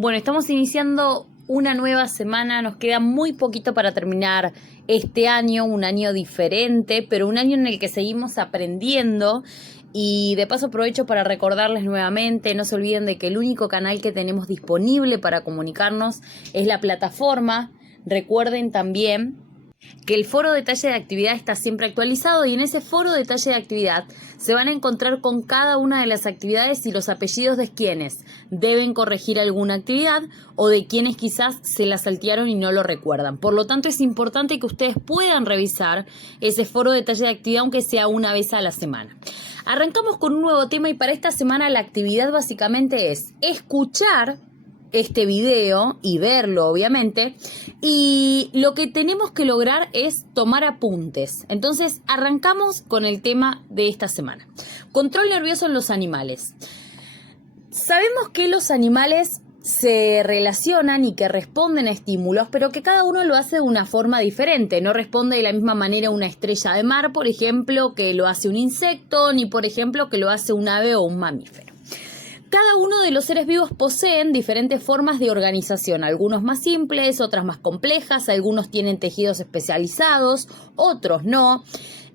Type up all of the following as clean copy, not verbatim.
Bueno, estamos iniciando una nueva semana, nos queda muy poquito para terminar este año, un año diferente, pero un año en el que seguimos aprendiendo. Y de paso aprovecho para recordarles nuevamente, no se olviden de que el único canal que tenemos disponible para comunicarnos es la plataforma. Recuerden también que el foro detalle de actividad está siempre actualizado y en ese foro detalle de actividad se van a encontrar con cada una de las actividades y los apellidos de quienes deben corregir alguna actividad o de quienes quizás se la saltearon y no lo recuerdan. Por lo tanto, es importante que ustedes puedan revisar ese foro detalle de actividad aunque sea una vez a la semana. Arrancamos con un nuevo tema y para esta semana la actividad básicamente es escuchar este video y verlo obviamente, y lo que tenemos que lograr es tomar apuntes. Entonces arrancamos con el tema de esta semana: control nervioso en los animales. Sabemos que los animales se relacionan y que responden a estímulos, pero que cada uno lo hace de una forma diferente. No responde de la misma manera una estrella de mar, por ejemplo, que lo hace un insecto, ni por ejemplo que lo hace un ave o un mamífero. Cada uno de los seres vivos poseen diferentes formas de organización, algunos más simples, otras más complejas, algunos tienen tejidos especializados, otros no.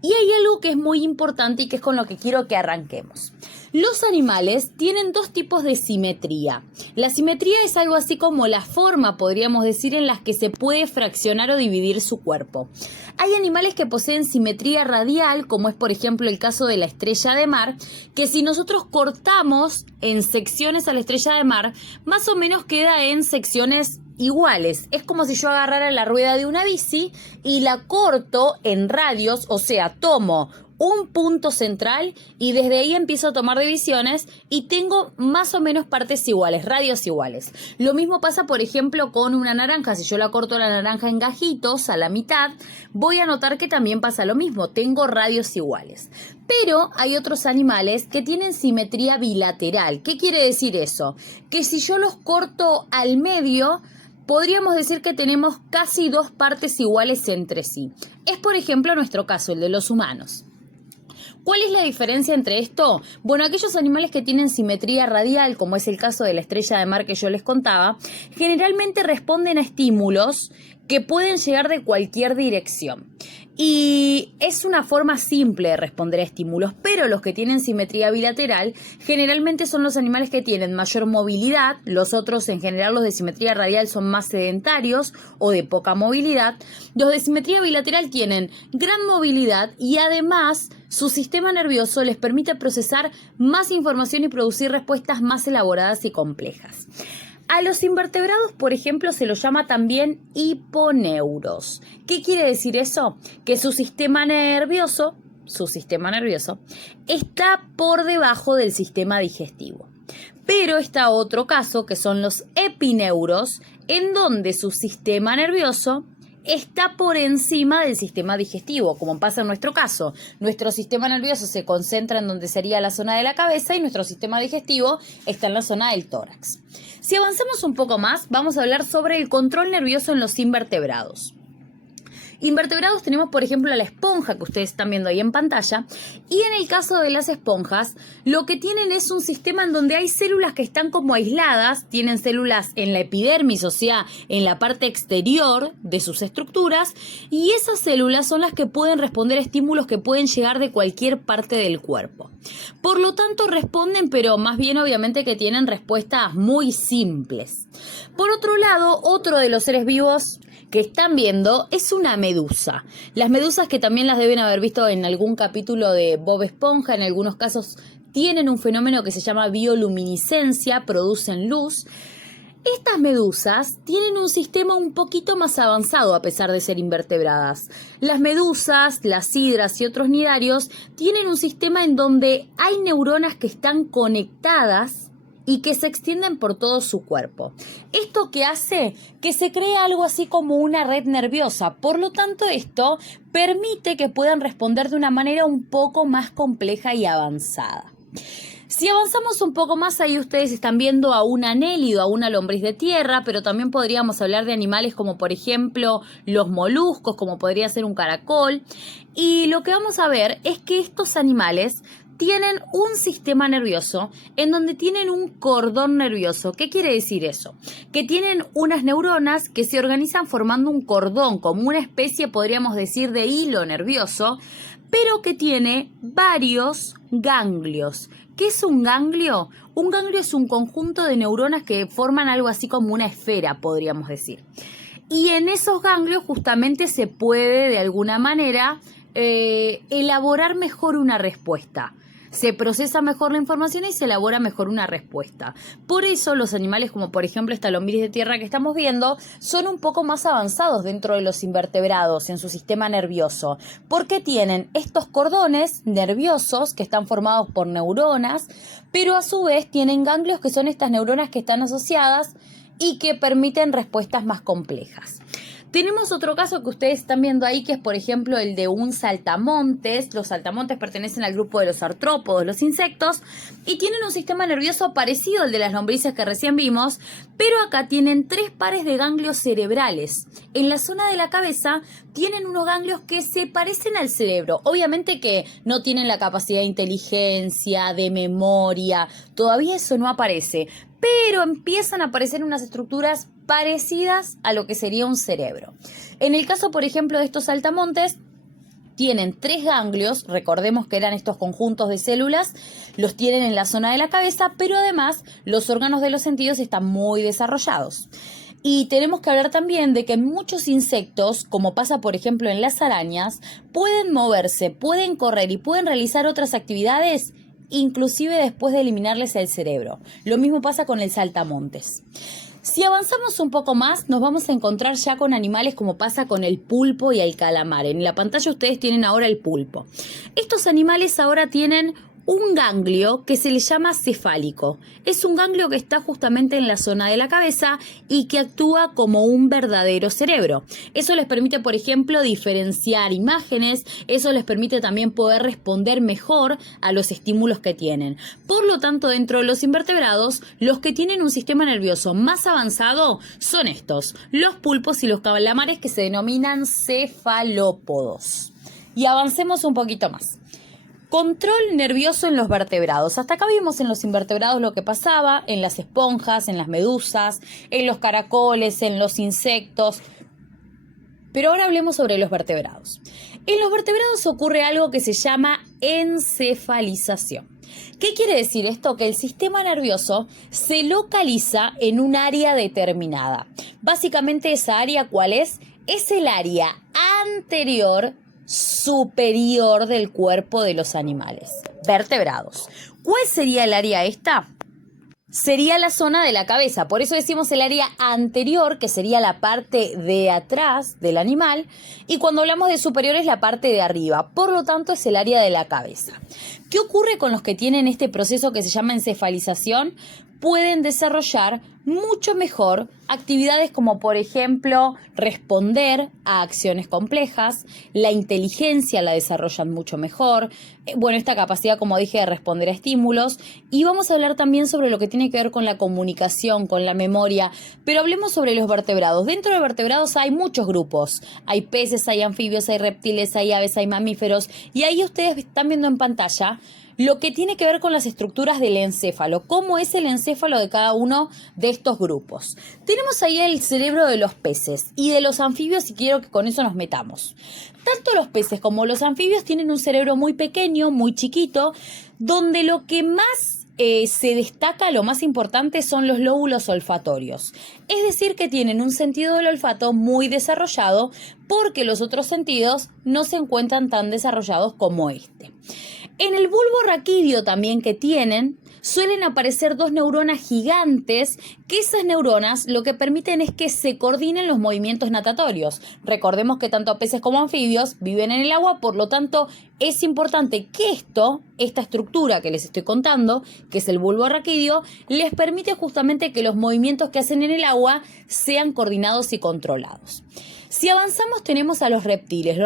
Y hay algo que es muy importante y que es con lo que quiero que arranquemos. Los animales tienen dos tipos de simetría. La simetría es algo así como la forma, podríamos decir, en las que se puede fraccionar o dividir su cuerpo. Hay animales que poseen simetría radial, como es por ejemplo el caso de la estrella de mar, que si nosotros cortamos en secciones a la estrella de mar, más o menos queda en secciones iguales. Es como si yo agarrara la rueda de una bici y la corto en radios, o sea, tomo un punto central y desde ahí empiezo a tomar divisiones y tengo más o menos partes iguales, radios iguales. Lo mismo pasa, por ejemplo, con una naranja. Si yo la corto la naranja en gajitos a la mitad, voy a notar que también pasa lo mismo, tengo radios iguales. Pero hay otros animales que tienen simetría bilateral. ¿Qué quiere decir eso? Que si yo los corto al medio, podríamos decir que tenemos casi dos partes iguales entre sí. Es, por ejemplo, nuestro caso, el de los humanos. ¿Cuál es la diferencia entre esto? Bueno, aquellos animales que tienen simetría radial, como es el caso de la estrella de mar que yo les contaba, generalmente responden a estímulos que pueden llegar de cualquier dirección. Y es una forma simple de responder a estímulos, pero los que tienen simetría bilateral generalmente son los animales que tienen mayor movilidad. Los otros, en general, los de simetría radial son más sedentarios o de poca movilidad. Los de simetría bilateral tienen gran movilidad y además su sistema nervioso les permite procesar más información y producir respuestas más elaboradas y complejas. A los invertebrados, por ejemplo, se los llama también hiponeuros. ¿Qué quiere decir eso? Que su sistema nervioso está por debajo del sistema digestivo. Pero está otro caso, que son los epineuros, en donde su sistema nervioso está por encima del sistema digestivo, como pasa en nuestro caso. Nuestro sistema nervioso se concentra en donde sería la zona de la cabeza y nuestro sistema digestivo está en la zona del tórax. Si avanzamos un poco más, vamos a hablar sobre el control nervioso en los invertebrados. Invertebrados tenemos, por ejemplo, la esponja que ustedes están viendo ahí en pantalla, y en el caso de las esponjas, lo que tienen es un sistema en donde hay células que están como aisladas, tienen células en la epidermis, o sea, en la parte exterior de sus estructuras, y esas células son las que pueden responder a estímulos que pueden llegar de cualquier parte del cuerpo. Por lo tanto, responden, pero más bien obviamente que tienen respuestas muy simples. Por otro lado, otro de los seres vivos que están viendo es una medusa. Las medusas, que también las deben haber visto en algún capítulo de Bob Esponja, en algunos casos tienen un fenómeno que se llama bioluminiscencia, producen luz. Estas medusas tienen un sistema un poquito más avanzado a pesar de ser invertebradas. Las medusas, las hidras y otros nidarios tienen un sistema en donde hay neuronas que están conectadas y que se extienden por todo su cuerpo. ¿Esto qué hace? Que se crea algo así como una red nerviosa. Por lo tanto, esto permite que puedan responder de una manera un poco más compleja y avanzada. Si avanzamos un poco más, ahí ustedes están viendo a un anélido, a una lombriz de tierra, pero también podríamos hablar de animales como por ejemplo los moluscos, como podría ser un caracol. Y lo que vamos a ver es que estos animales tienen un sistema nervioso en donde tienen un cordón nervioso. ¿Qué quiere decir eso? Que tienen unas neuronas que se organizan formando un cordón, como una especie, podríamos decir, de hilo nervioso, pero que tiene varios ganglios. ¿Qué es un ganglio? Un ganglio es un conjunto de neuronas que forman algo así como una esfera, podríamos decir. Y en esos ganglios justamente se puede, de alguna manera, elaborar mejor una respuesta. Se procesa mejor la información y se elabora mejor una respuesta. Por eso los animales como por ejemplo esta lombriz de tierra que estamos viendo son un poco más avanzados dentro de los invertebrados en su sistema nervioso, porque tienen estos cordones nerviosos que están formados por neuronas, pero a su vez tienen ganglios que son estas neuronas que están asociadas y que permiten respuestas más complejas. Tenemos otro caso que ustedes están viendo ahí, que es por ejemplo el de un saltamontes. Los saltamontes pertenecen al grupo de los artrópodos, los insectos, y tienen un sistema nervioso parecido al de las lombrices que recién vimos, pero acá tienen 3 pares de ganglios cerebrales. En la zona de la cabeza tienen unos ganglios que se parecen al cerebro. Obviamente que no tienen la capacidad de inteligencia, de memoria, todavía eso no aparece, pero empiezan a aparecer unas estructuras parecidas a lo que sería un cerebro. En el caso, por ejemplo, de estos saltamontes, tienen 3 ganglios, recordemos que eran estos conjuntos de células, los tienen en la zona de la cabeza, pero además los órganos de los sentidos están muy desarrollados. Y tenemos que hablar también de que muchos insectos, como pasa por ejemplo en las arañas, pueden moverse, pueden correr y pueden realizar otras actividades inclusive después de eliminarles el cerebro. Lo mismo pasa con el saltamontes. Si avanzamos un poco más, nos vamos a encontrar ya con animales como pasa con el pulpo y el calamar. En la pantalla ustedes tienen ahora el pulpo. Estos animales ahora tienen un ganglio que se le llama cefálico. Es un ganglio que está justamente en la zona de la cabeza y que actúa como un verdadero cerebro. Eso les permite, por ejemplo, diferenciar imágenes. Eso les permite también poder responder mejor a los estímulos que tienen. Por lo tanto, dentro de los invertebrados, los que tienen un sistema nervioso más avanzado son estos, los pulpos y los calamares, que se denominan cefalópodos. Y avancemos un poquito más. Control nervioso en los vertebrados. Hasta acá vimos en los invertebrados lo que pasaba, en las esponjas, en las medusas, en los caracoles, en los insectos. Pero ahora hablemos sobre los vertebrados. En los vertebrados ocurre algo que se llama encefalización. ¿Qué quiere decir esto? Que el sistema nervioso se localiza en un área determinada. Básicamente esa área, ¿cuál es? Es el área anterior superior del cuerpo de los animales vertebrados. ¿Cuál sería el área esta? Sería la zona de la cabeza, por eso decimos el área anterior, que sería la parte de atrás del animal, y cuando hablamos de superior es la parte de arriba, por lo tanto es el área de la cabeza. ¿Qué ocurre con los que tienen este proceso que se llama encefalización? Pueden desarrollar mucho mejor actividades como por ejemplo responder a acciones complejas, la inteligencia la desarrollan mucho mejor, esta capacidad como dije de responder a estímulos, y vamos a hablar también sobre lo que tiene que ver con la comunicación, con la memoria, pero hablemos sobre los vertebrados. Dentro de vertebrados hay muchos grupos, hay peces, hay anfibios, hay reptiles, hay aves, hay mamíferos, y ahí ustedes están viendo en pantalla lo que tiene que ver con las estructuras del encéfalo, cómo es el encéfalo de cada uno de estos grupos. Tenemos ahí el cerebro de los peces y de los anfibios, y quiero que con eso nos metamos. Tanto los peces como los anfibios tienen un cerebro muy pequeño, muy chiquito, donde lo que más se destaca, lo más importante, son los lóbulos olfatorios. Es decir, que tienen un sentido del olfato muy desarrollado porque los otros sentidos no se encuentran tan desarrollados como este. En el bulbo raquídeo también que tienen, suelen aparecer 2 neuronas gigantes, que esas neuronas lo que permiten es que se coordinen los movimientos natatorios. Recordemos que tanto peces como anfibios viven en el agua, por lo tanto es importante que esta estructura que les estoy contando, que es el bulbo raquídeo, les permite justamente que los movimientos que hacen en el agua sean coordinados y controlados. Si avanzamos tenemos a los reptiles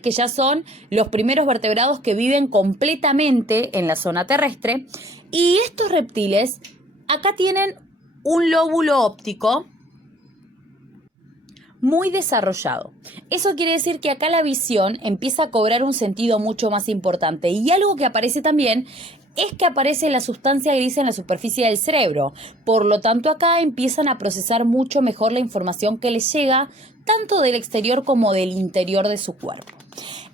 que ya son los primeros vertebrados que viven completamente en la zona terrestre, y estos reptiles acá tienen un lóbulo óptico muy desarrollado. Eso quiere decir que acá la visión empieza a cobrar un sentido mucho más importante. Y algo que aparece también es que aparece la sustancia gris en la superficie del cerebro. Por lo tanto, acá empiezan a procesar mucho mejor la información que les llega, tanto del exterior como del interior de su cuerpo.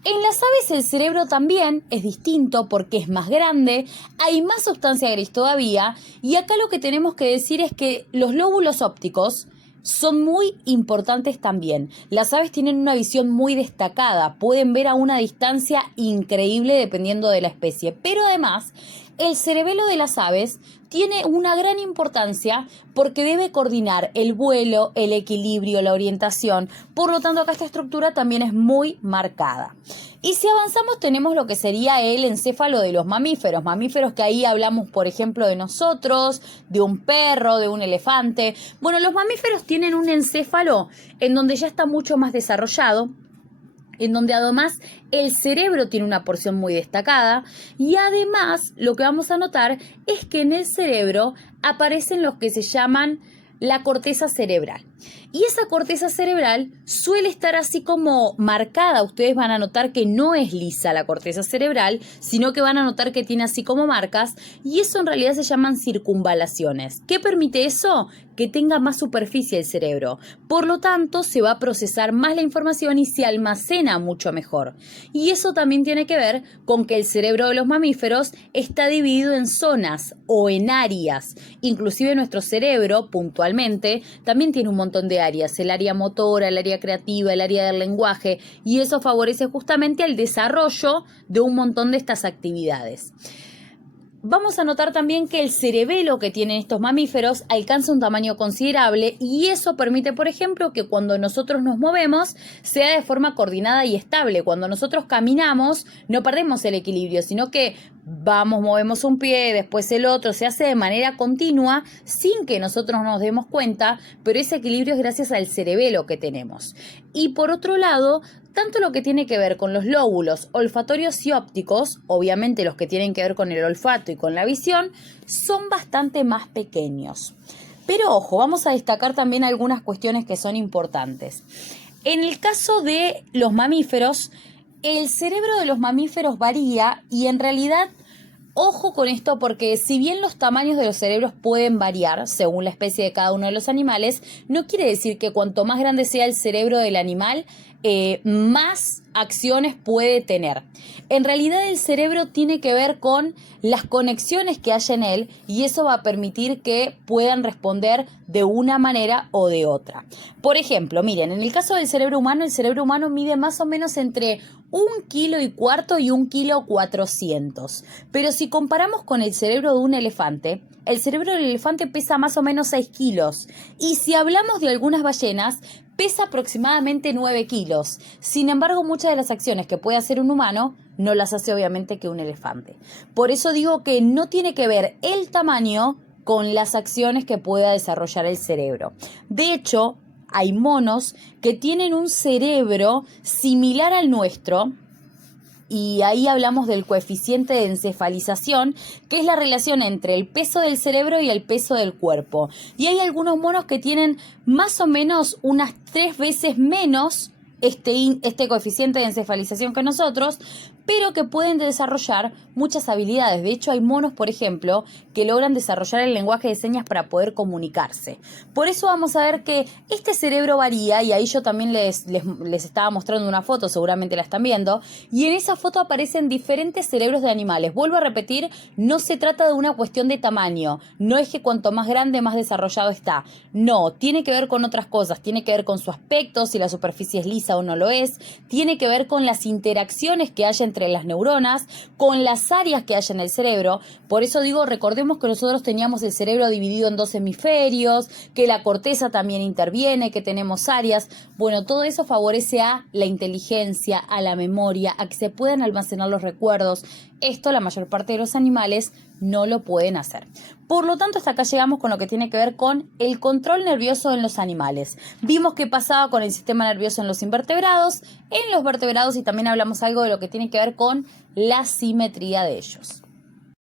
En las aves el cerebro también es distinto porque es más grande, hay más sustancia gris todavía, y acá lo que tenemos que decir es que los lóbulos ópticos son muy importantes también. Las aves tienen una visión muy destacada, pueden ver a una distancia increíble dependiendo de la especie, pero además el cerebelo de las aves tiene una gran importancia porque debe coordinar el vuelo, el equilibrio, la orientación. Por lo tanto, acá esta estructura también es muy marcada. Y si avanzamos tenemos lo que sería el encéfalo de los mamíferos. Mamíferos que ahí hablamos, por ejemplo, de nosotros, de un perro, de un elefante. Bueno, los mamíferos tienen un encéfalo en donde ya está mucho más desarrollado, en donde además el cerebro tiene una porción muy destacada y además lo que vamos a notar es que en el cerebro aparecen los que se llaman la corteza cerebral. Y esa corteza cerebral suele estar así como marcada. Ustedes van a notar que no es lisa la corteza cerebral, sino que van a notar que tiene así como marcas, y eso en realidad se llaman circunvalaciones. ¿Qué permite eso? Que tenga más superficie el cerebro. Por lo tanto, se va a procesar más la información y se almacena mucho mejor. Y eso también tiene que ver con que el cerebro de los mamíferos está dividido en zonas o en áreas. Inclusive nuestro cerebro, puntualmente, también tiene un montón de áreas, el área motora, el área creativa, el área del lenguaje, y eso favorece justamente el desarrollo de un montón de estas actividades. Vamos a notar también que el cerebelo que tienen estos mamíferos alcanza un tamaño considerable y eso permite, por ejemplo, que cuando nosotros nos movemos sea de forma coordinada y estable. Cuando nosotros caminamos no perdemos el equilibrio, sino que movemos un pie, después el otro, se hace de manera continua sin que nosotros nos demos cuenta, pero ese equilibrio es gracias al cerebelo que tenemos. Y por otro lado, tanto lo que tiene que ver con los lóbulos olfatorios y ópticos, obviamente los que tienen que ver con el olfato y con la visión, son bastante más pequeños. Pero ojo, vamos a destacar también algunas cuestiones que son importantes. En el caso de los mamíferos, el cerebro de los mamíferos varía y en realidad, ojo con esto porque si bien los tamaños de los cerebros pueden variar según la especie de cada uno de los animales, no quiere decir que cuanto más grande sea el cerebro del animal, más acciones puede tener. En realidad el cerebro tiene que ver con las conexiones que hay en él y eso va a permitir que puedan responder de una manera o de otra. Por ejemplo, miren, en el caso del cerebro humano mide más o menos entre 1,4 kilos y 1,4 kilos. Pero si comparamos con el cerebro de un elefante, el cerebro del elefante pesa más o menos 6 kilos. Y si hablamos de algunas ballenas, pesa aproximadamente 9 kilos. Sin embargo, muchas de las acciones que puede hacer un humano no las hace obviamente que un elefante. Por eso digo que no tiene que ver el tamaño con las acciones que pueda desarrollar el cerebro. De hecho, hay monos que tienen un cerebro similar al nuestro, y ahí hablamos del coeficiente de encefalización, que es la relación entre el peso del cerebro y el peso del cuerpo. Y hay algunos monos que tienen más o menos unas 3 veces menos este coeficiente de encefalización que nosotros, pero que pueden desarrollar muchas habilidades. De hecho, hay monos, por ejemplo, que logran desarrollar el lenguaje de señas para poder comunicarse. Por eso vamos a ver que este cerebro varía, y ahí yo también les estaba mostrando una foto, seguramente la están viendo, y en esa foto aparecen diferentes cerebros de animales. Vuelvo a repetir, no se trata de una cuestión de tamaño, no es que cuanto más grande, más desarrollado está. No, tiene que ver con otras cosas, tiene que ver con su aspecto, si la superficie es lisa o no lo es, tiene que ver con las interacciones que hay entre las neuronas, con las áreas que hay en el cerebro. Por eso digo, recordemos que nosotros teníamos el cerebro dividido en 2 hemisferios, que la corteza también interviene, que tenemos áreas. Bueno, todo eso favorece a la inteligencia, a la memoria, a que se puedan almacenar los recuerdos. Esto la mayor parte de los animales no lo pueden hacer. Por lo tanto, hasta acá llegamos con lo que tiene que ver con el control nervioso en los animales. Vimos qué pasaba con el sistema nervioso en los invertebrados, en los vertebrados, y también hablamos algo de lo que tiene que ver con la simetría de ellos.